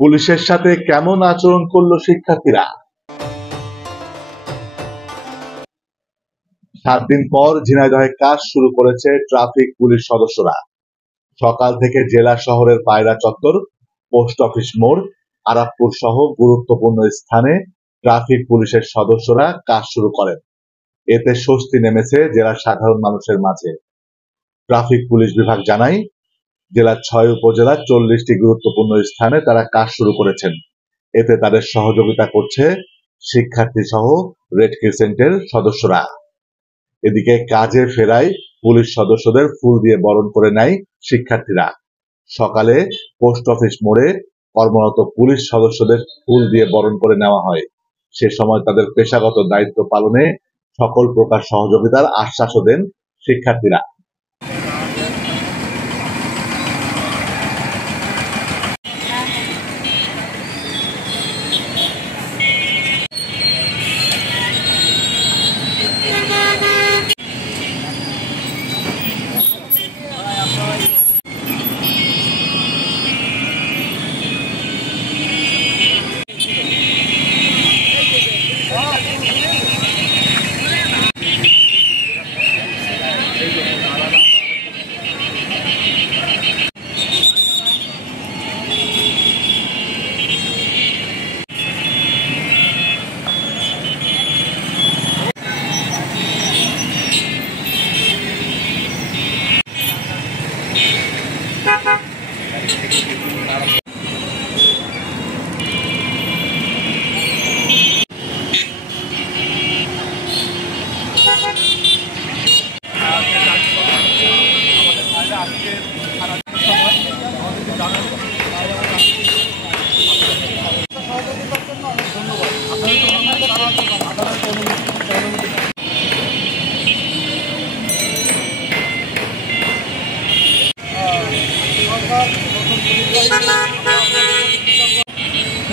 পুলিশের সাথে কেমন আচরণ করলো শিক্ষার্থীরা? 7 দিন পর ঝিনাইদহে কাজ শুরু করেছে ট্রাফিক পুলিশ সদস্যরা। সকাল থেকে জেলা শহরের পায়রা চত্বর, পোস্ট অফিস মোড়, আরাপপুর সহ গুরুত্বপূর্ণ স্থানে ট্রাফিক পুলিশের সদস্যরা কাজ শুরু করেন। এতে স্বস্তি নেমেছে জেলার সাধারণ মানুষের মাঝে। ট্রাফিক পুলিশ বিভাগ জানায়, জেলার 6 উপজেলার 40টি গুরুত্বপূর্ণ স্থানে তারা কাজ শুরু করেছেন। এতে তাদের সহযোগিতা করছে শিক্ষার্থী সহ রেড ক্রিসেন্টের সদস্যরা। এদিকে কাজে ফেরায় পুলিশ সদস্যদের ফুল দিয়ে বরণ করে নেয় শিক্ষার্থীরা। সকালে পোস্ট অফিস মোড়ে কর্মরত পুলিশ সদস্যদের ফুল দিয়ে বরণ করে নেওয়া হয়। সে সময় তাদের পেশাগত দায়িত্ব পালনে সকল প্রকার সহযোগিতার আশ্বাসও দেন শিক্ষার্থীরা।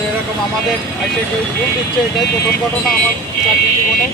এরকম আমাদের ভুল দিচ্ছে, এটাই প্রথম ঘটনা আমার চাকরি জীবনে।